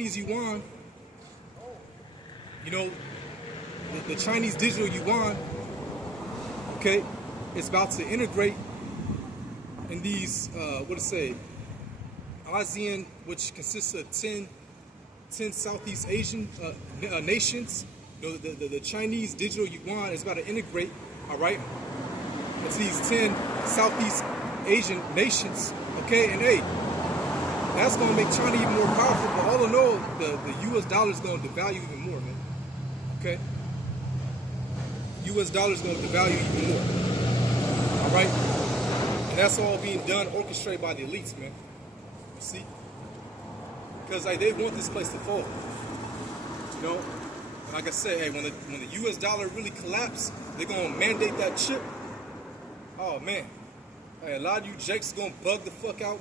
yuan, you know, the Chinese digital yuan, okay, it's about to integrate in these, ASEAN, which consists of 10 Southeast Asian nations. You know, the Chinese digital yuan is about to integrate, all right, into these 10 Southeast Asian nations, okay, and hey, that's going to make China even more powerful, but all in all, the US dollar is going to devalue even more, man, okay? US dollar is going to devalue even more, all right? And that's all being done, orchestrated by the elites, man, you see? Because like, they want this place to fall, you know? And like I said, hey, when the US dollar really collapses, they're going to mandate that chip. Oh, man. Hey, a lot of you jakes going to bug the fuck out.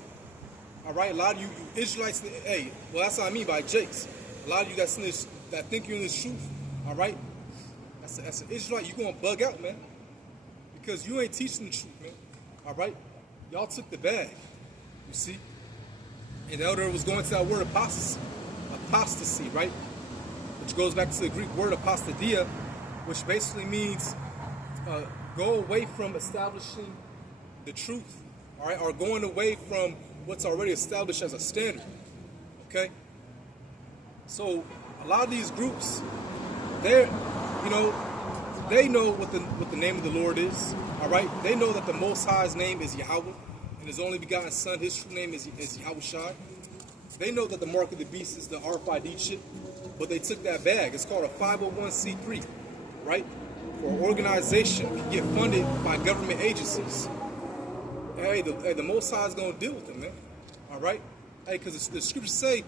All right, a lot of you Israelites, hey, well, that's what I mean by jakes. A lot of you that think you're in this truth, all right? That's an Israelite, you're going to bug out, man. Because you ain't teaching the truth, man. All right? Y'all took the bag, you see? And the elder was going to that word apostasy, right? Which goes back to the Greek word apostadia, which basically means go away from establishing the truth, all right? Or going away from what's already established as a standard, okay? So a lot of these groups, they know what the name of the Lord is, all right? They know that the Most High's name is Yahweh, and His only begotten Son, His true name is Yahushua. They know that the mark of the beast is the RFID chip, but they took that bag. It's called a 501c3, right? For an organization to get funded by government agencies. Hey, the Most High is going to deal with them, man. All right? Hey, because the scriptures say,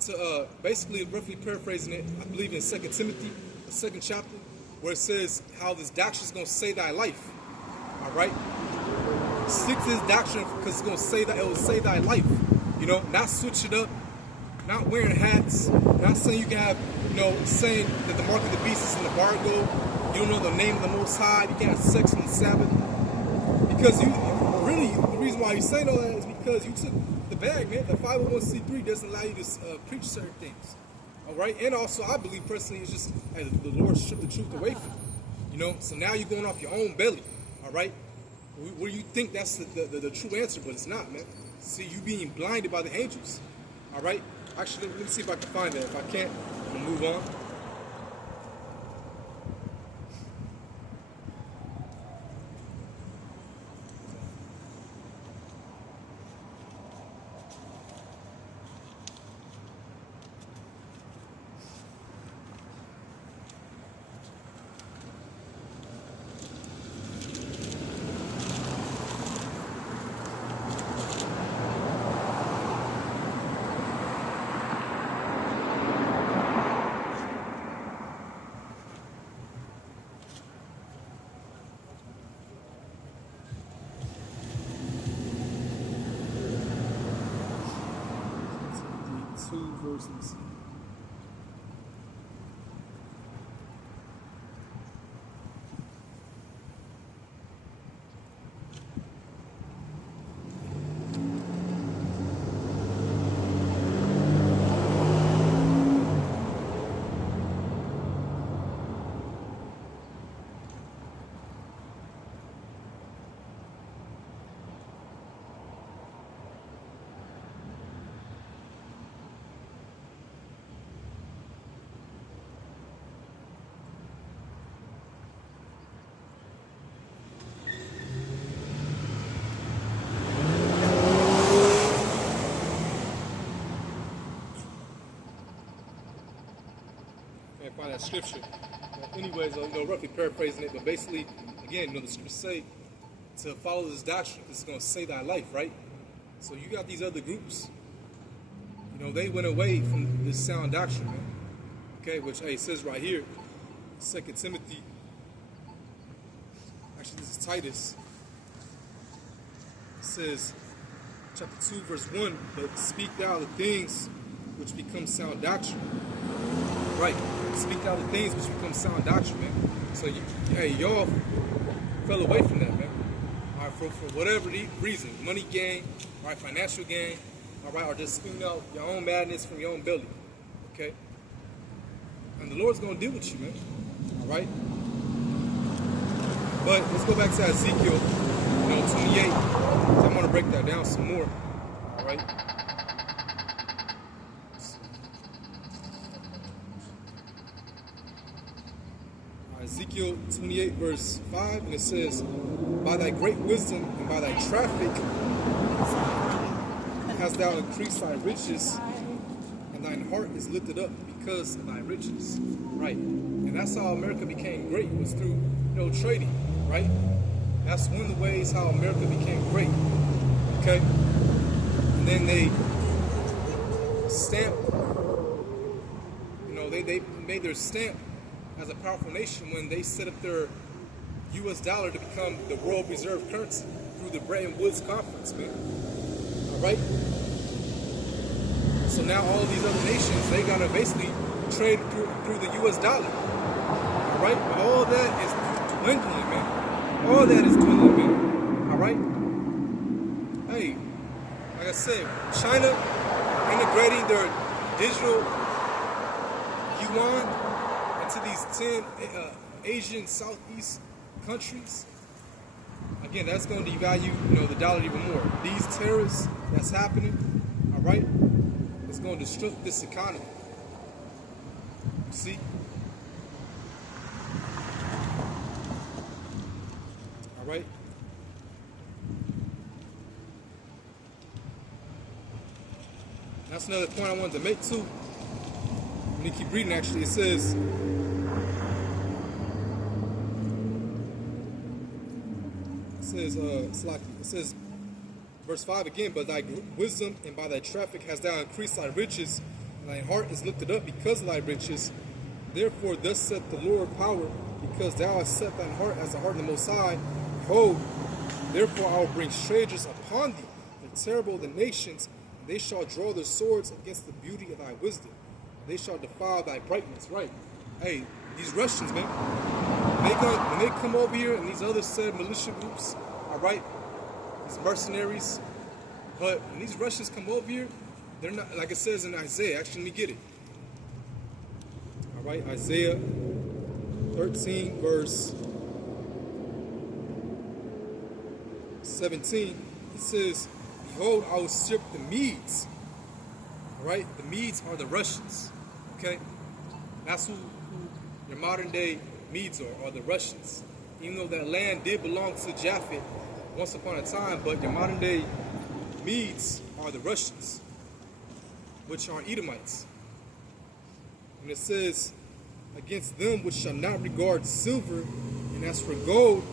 to basically, roughly paraphrasing it, I believe in 2 Timothy, the 2nd chapter, where it says how this doctrine is going to save thy life. All right? Stick to this doctrine because it's going to say that it will save thy life. You know, not switch it up, not wearing hats, not saying you can have, saying that the mark of the beast is in the embargo. You don't know the name of the Most High. You can't have sex on the Sabbath. Because the reason why you're saying all that is because you took the bag, man. The 501c3 doesn't allow you to preach certain things. All right? And also, I believe personally, it's just the Lord stripped the truth away from you. So now you're going off your own belly. All right? Where you think that's the true answer, but it's not, man. See, you being blinded by the angels. All right? Actually, let me see if I can find that. If I can't, I'm going to move on. Verses. Find that scripture. Anyways, roughly paraphrasing it, but basically, again, the scriptures say to follow this doctrine, this is going to save thy life, right? So you got these other groups, they went away from this sound doctrine, man. Okay, which, it says right here, 2 Timothy, actually this is Titus, it says, chapter 2, verse 1, but speak thou the things which become sound doctrine. Right. Speak out the things which become sound doctrine, man. So, y'all fell away from that, man. All right, for whatever reason, money gain, all right, financial gain, all right, or just spewing out your own madness from your own belly. Okay? And the Lord's going to deal with you, man. All right? But let's go back to Ezekiel, 28. So I'm going to break that down some more. All right? Ezekiel 28 verse 5, and it says, by thy great wisdom and by thy traffic hast thou increased thy riches, and thine heart is lifted up because of thy riches. Right? And that's how America became great, was through trading, right? That's one of the ways how America became great. Okay? And then they stamped, they made their stamp as a powerful nation when they set up their U.S. dollar to become the world reserve currency through the Bretton Woods Conference, man. All right? So now all these other nations, they got to basically trade through the U.S. dollar. All right? But all that is dwindling, man. All that is dwindling, man. All right? Hey, like I said, China integrating their digital yuan to these 10 Asian Southeast countries, again, that's going to devalue, the dollar even more. These terrorists that's happening, all right, it's going to disrupt this economy. You see? All right? That's another point I wanted to make too. Let me keep reading, actually. It says, verse 5 again, but thy wisdom and by thy traffic hast thou increased thy riches, and thy heart is lifted up because of thy riches. Therefore thus saith the Lord of power, because thou hast set thine heart as the heart of the Most High. Behold, therefore I will bring strangers upon thee, and terrible the nations, and they shall draw their swords against the beauty of thy wisdom. They shall defile thy brightness. Right? Hey, these Russians, man, when they come over here, and these other said militia groups, all right, these mercenaries, but when these Russians come over here, they're not, like it says in Isaiah. Actually, let me get it. All right, Isaiah 13, verse 17. It says, behold, I will strip the Medes. All right, the Medes are the Russians. Okay, that's who your modern day Medes are the Russians. Even though that land did belong to Japhet once upon a time, but your modern day Medes are the Russians, which are Edomites. And it says, against them which shall not regard silver, and as for gold,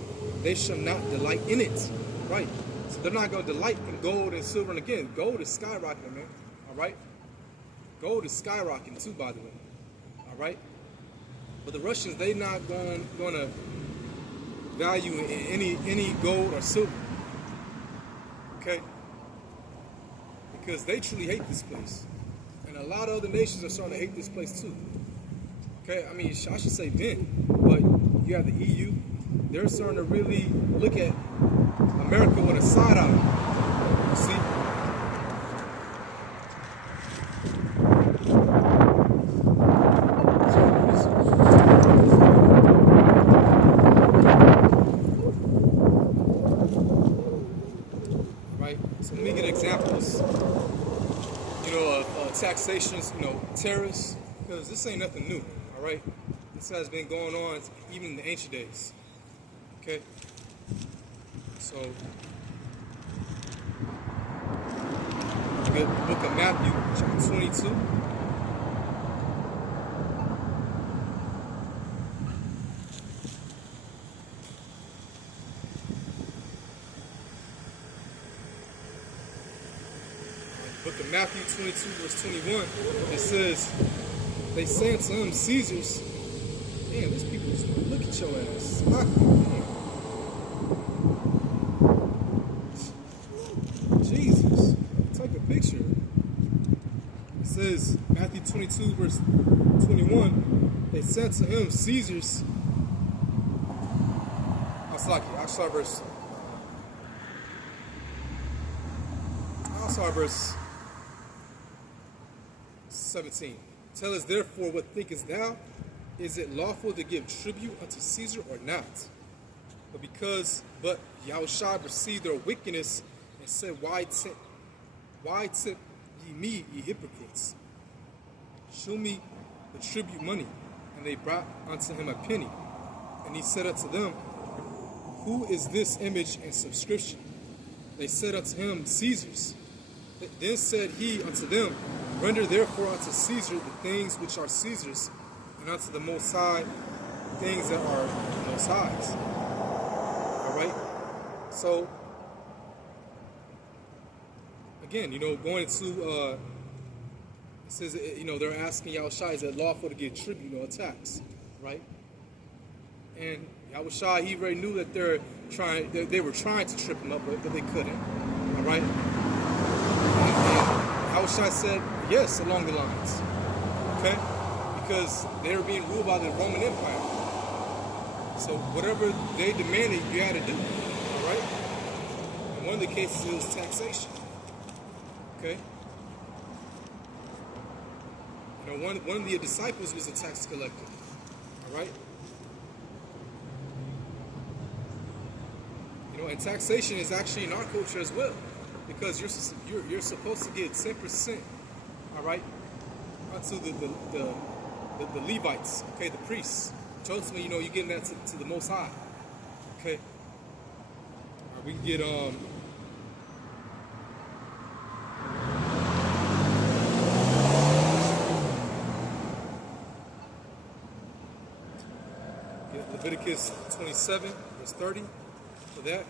they shall not delight in it. Right? So they're not going to delight in gold and silver. And again, gold is skyrocketing, man. All right? Gold is skyrocketing too, by the way. All right? But the Russians, they not going to value any gold or silver. Okay? Because they truly hate this place. And a lot of other nations are starting to hate this place too. Okay? I mean, I should say then. But you have the EU. They're starting to really look at America with a side eye. You see? So let me get examples, of taxations, tariffs, because this ain't nothing new, all right? This has been going on even in the ancient days, okay? So, we get the book of Matthew, chapter 22. Book of Matthew 22, verse 21, it says, they say unto him, Caesar's. Damn, these people just look at your ass. Jesus, take a picture. It says, Matthew 22, verse 21, they said to him, Caesar's. I'll start verse 17. Tell us therefore, what thinkest thou? Is it lawful to give tribute unto Caesar or not? But Yahushua perceived their wickedness and said, Why tempt ye me, ye hypocrites? Shew me the tribute money. And they brought unto him a penny. And he said unto them, Who is this image and subscription? They said unto him, Caesar's. Then said he unto them, Render therefore unto Caesar the things which are Caesar's, and unto the Most High things that are the Most High's. All right? So, again, going to, it says, they're asking Yahushua, is it lawful to give tribute, a tax, right? And Yahushua, he already knew that they were trying to trip him up, but they couldn't, all right? And Yahushua said yes along the lines, okay? Because they were being ruled by the Roman Empire. So whatever they demanded, you had to do, all right? In one of the cases, it was taxation, okay? One of the disciples was a tax collector, all right? And taxation is actually in our culture as well, because you're supposed to get 10%, all right, onto the Levites, okay, the priests. Which ultimately, you're giving that to the Most High, okay. All right, we can get Leviticus 27, verse 30. For that.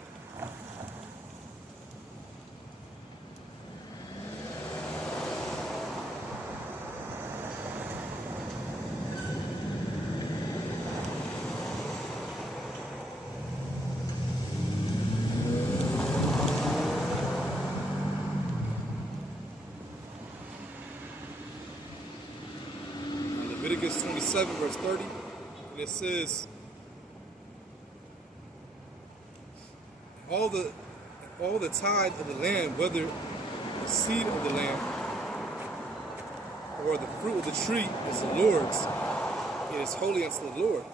Leviticus 27, verse 30, and it says, all the tithe of the land, whether the seed of the land or the fruit of the tree, is the Lord's. It is holy unto the Lord.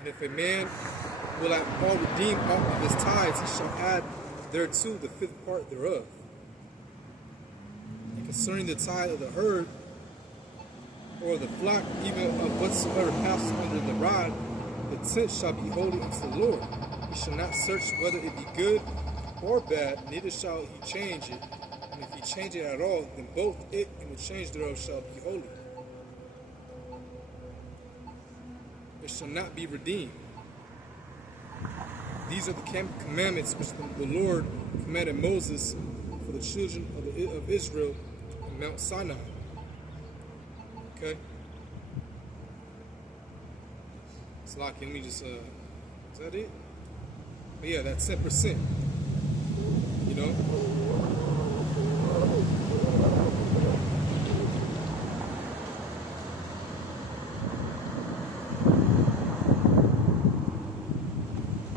And if a man will at all redeem all of his tithes, he shall add thereto the fifth part thereof. And concerning the tithe of the herd or the flock, even of whatsoever passes under the rod, the tenth shall be holy unto the Lord. He shall not search whether it be good or bad, neither shall he change it. And if he change it at all, then both it and the change thereof shall be holy. It shall not be redeemed. These are the commandments which the Lord commanded Moses for the children of Israel on Mount Sinai. Okay? It's like, let me just, is that it? But yeah, that's 10%.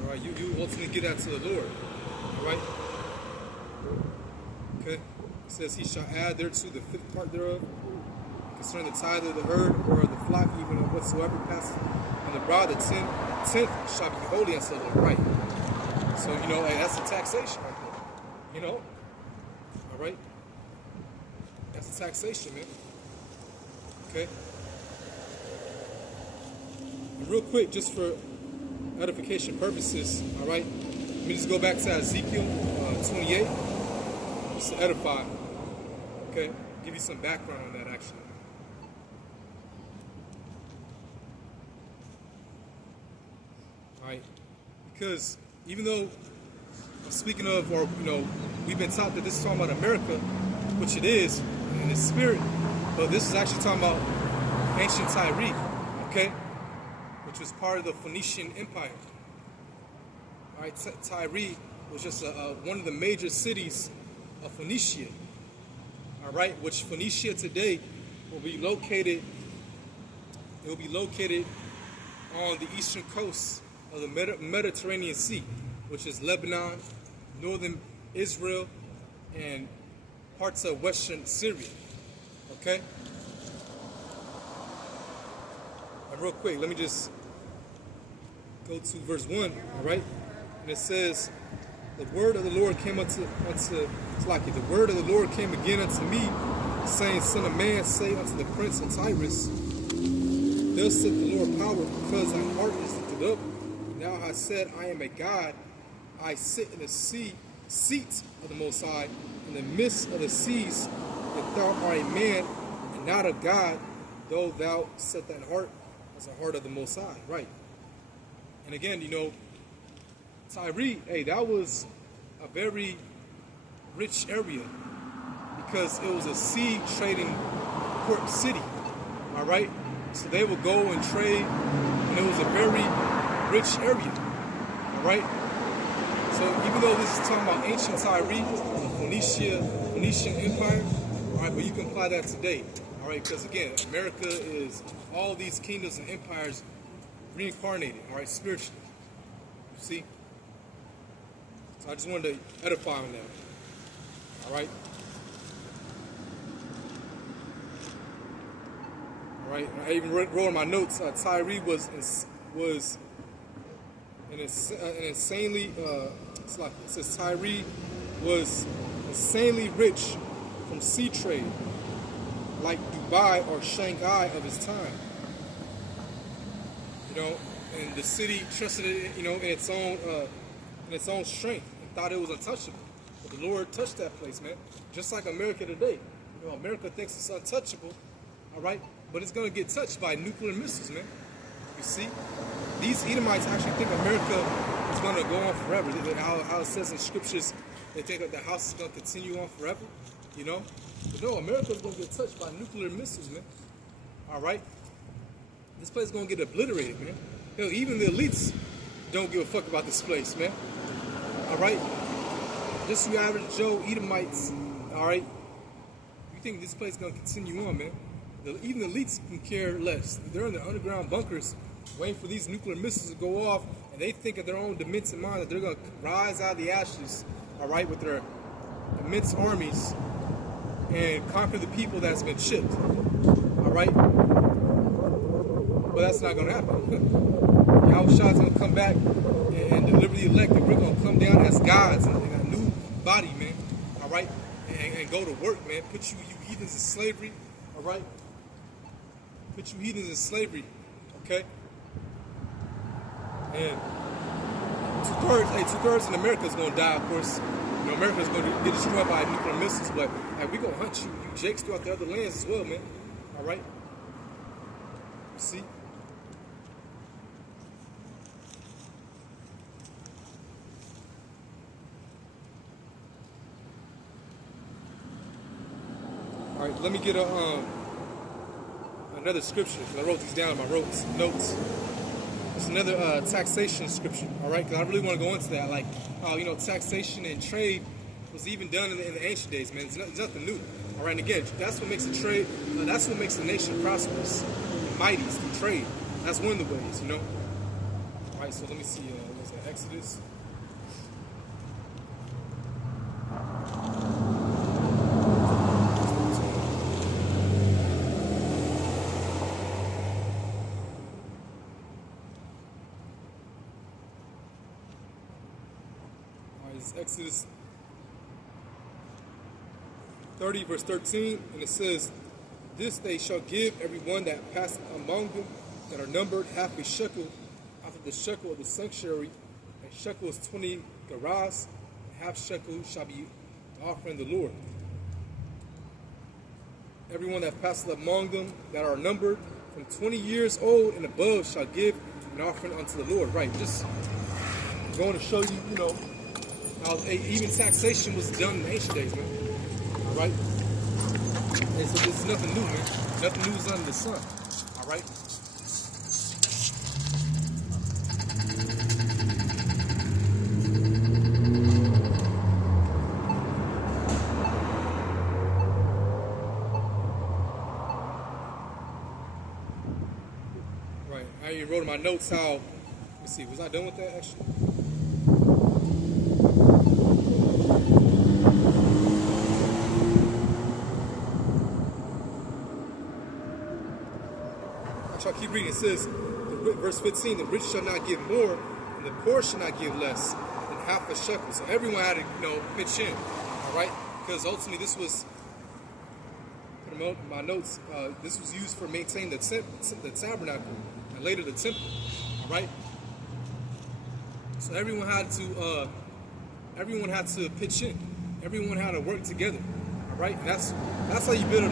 All right, you ultimately give that to the Lord. All right? Okay? It says, he shall add thereto the fifth part thereof, concerning the tithe of the herd or of the flock, even of whatsoever passes on the rod, the tenth shall be holy unto the Lord. Right. So, hey, that's a taxation right there. All right? That's a taxation, man. Okay? And real quick, just for edification purposes, all right? Let me just go back to Ezekiel 28, just to edify, okay? Give you some background on that, actually. All right? Because even though, speaking of, or, we've been taught that this is talking about America, which it is, in the spirit, but this is actually talking about ancient Tyre, okay? Which was part of the Phoenician Empire. All right, Tyre was just one of the major cities of Phoenicia. All right, which Phoenicia today will be located. It will be located on the eastern coast of the Mediterranean Sea, which is Lebanon, northern Israel, and parts of western Syria. Okay? And real quick, let me just go to verse 1, all right? And it says, the word of the Lord came it's like the word of the Lord came again unto me, saying, Son of man, say unto the prince of Tyrus, thus saith the Lord power, because thy heart is lifted up. Thou hast said, I am a God. I sit in the seat of the Most High, in the midst of the seas, that thou art a man, and not a God, though thou set thine heart as the heart of the Most High. Right. And again, you know, Tyre, hey, that was a very rich area because it was a sea trading port city. All right. So they would go and trade, and it was a very rich area. All right. So even though this is talking about ancient Tyre, the Phoenician Empire, all right, but you can apply that today. All right, because again, America is all these kingdoms and empires reincarnated, all right, spiritually. You see? So I just wanted to edify on that. All right? All right, I even wrote in my notes, Tyre was an insanely, it's like it says Tyre was insanely rich from sea trade, like Dubai or Shanghai of his time. You know, and the city trusted it, you know, in its own strength and thought it was untouchable. But the Lord touched that place, man. Just like America today. You know, America thinks it's untouchable, all right? But it's going to get touched by nuclear missiles, man. You see? These Edomites actually think America is going to go on forever. How it says in scriptures, they think that the house is going to continue on forever, you know? But no, America is going to get touched by nuclear missiles, man. All right? This place is going to get obliterated, man. Hell, even the elites don't give a fuck about this place, man. All right? Just your average Joe Edomites, all right? You think this place is going to continue on, man? Even the elites can care less. They're in the underground bunkers waiting for these nuclear missiles to go off, and they think of their own demented mind that they're going to rise out of the ashes, all right, with their immense armies and conquer the people that's been chipped, all right? But that's not going to happen. Yahweh's going to come back and deliver the elect, and we're going to come down as gods in a new body, man, all right? And go to work, man. Put you heathens in slavery, all right? Put you heathens in slavery, okay? And two-thirds in America is going to die, of course. You know, America is going to get destroyed by nuclear missiles, but hey, we're going to hunt you jakes throughout the other lands as well, man. All right? You see? All right, let me get another scripture, because I wrote these down in my notes. It's another taxation scripture, all right? Because I really want to go into that, like how, you know, taxation and trade was even done in the ancient days, man. It's nothing new, all right? And again, that's what makes a trade, that's what makes the nation prosperous and mighty, is through trade. That's one of the ways, you know? All right, so let me see, what's that, Exodus? Exodus 30, verse 13, and it says, this they shall give every one that passeth among them that are numbered half a shekel after the shekel of the sanctuary. A shekel is 20 gerahs, and half shekel shall be the offering of the Lord. Everyone that passeth among them that are numbered from 20 years old and above shall give an offering unto the Lord. Right, just going to show you, you know, how even taxation was done in the ancient days, man. All right? And so this is nothing new, man. Nothing new is under the sun. All right? Right. I wrote in my notes how, let me see, was I done with that actually? watch, I keep reading. It says, verse 15, the rich shall not give more, and the poor shall not give less than half a shekel. So everyone had to, pitch in, all right? Because ultimately this was, put them in my notes, this was used for maintaining the tabernacle and later the temple, all right? So everyone had to pitch in. Everyone had to work together, all right? And that's how you build a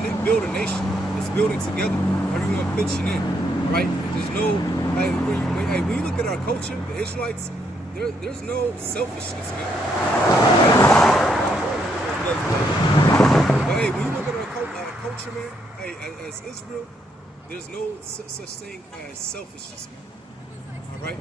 nation. It's building together. Everyone pitching in, all right? There's no, when you look at our culture, the Israelites, there's no selfishness, man. But hey, when you look at our culture, man, hey, as Israel, there's no such thing as selfishness, man. All right?